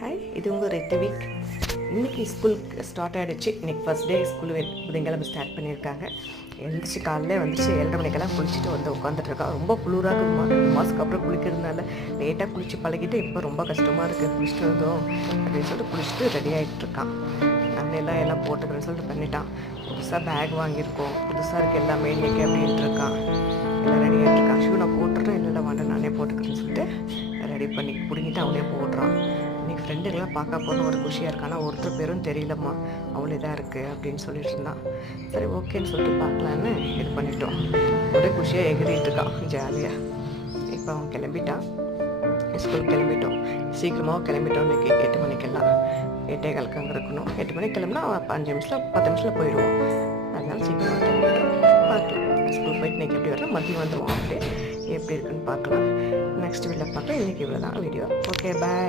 Hi, இது உங்கள் ரித்விக். இன்றைக்கி ஸ்கூல் ஸ்டார்ட் ஆகிடுச்சு. இன்றைக்கி ஃபஸ்ட் டே ஸ்கூல் புதன்கிழமை ஸ்டார்ட் பண்ணியிருக்காங்க. எழுந்திரிச்சு காலையில் வந்துச்சு 7:30 மணிக்கெல்லாம் குளிச்சுட்டு வந்து உட்காந்துட்ருக்கா. ரொம்ப குளிராக 2 மாதத்துக்கு அப்புறம் குளிக்கிறதுனால லேட்டாக குளித்து பழகிட்டு இப்போ ரொம்ப கஷ்டமாக இருக்குது. குளிச்சுட்டு வந்தோம் அப்படின்னு சொல்லிட்டு குளிச்சுட்டு ரெடி ஆகிட்டுருக்கான். எல்லாம் போட்டுக்கிறேன்னு சொல்லிட்டு பண்ணிட்டான். புதுசாக பேக் வாங்கியிருக்கோம், புதுசாக இருக்குது எல்லாமே இன்றைக்கி அப்படின்ட்டு இருக்கான். எல்லாம் ரெடி ஆகிட்டுருக்கான். ஷூ நான் போட்டுறேன், இல்லை வேண்டாம் நானே போட்டுக்கிறேன்னு சொல்லிட்டு ரெடி பண்ணி பிடிங்கிட்டு அவனே போடுறான். இன்றைக்கி ஃப்ரெண்டுங்களாம் பார்க்க போகணும் ஒரு குஷியாக இருக்கானா, ஒருத்தர் பேரும் தெரியலம்மா, அவ்வளோ இதாக இருக்குது அப்படின்னு சொல்லிட்டு இருந்தான். சரி ஓகேன்னு சொல்லிட்டு பார்க்கலான்னு இது பண்ணிட்டோம். ஒரே குஷியாக எகிரிட்டு இருக்கான் ஜாலியாக. இப்போ அவன் கிளம்பிட்டான், ஸ்கூல் கிளம்பிட்டோம். சீக்கிரமாக கிளம்பிட்டோம். இன்றைக்கி 8 மணிக்கெல்லாம் 8:15 அங்கே இருக்கணும். 8 மணிக்கு கிளம்புனா 5 நிமிஷத்தில் 10 நிமிஷத்தில் போயிடுவோம். அதனால சீக்கிரமாக கிளம்பிட்டோம். பார்க்கலாம் ஸ்கூல் போயிட்டு இன்றைக்கி எப்படி வரலாம், மதியம் வந்துடுவோம். அப்படியே எப்படி இருக்குன்னு பார்க்கலாம். நெக்ஸ்ட் வீடியோவில் பார்க்கலாம். இன்றைக்கி இவ்வளோ தான் வீடியோ. ஓகே, பாய்.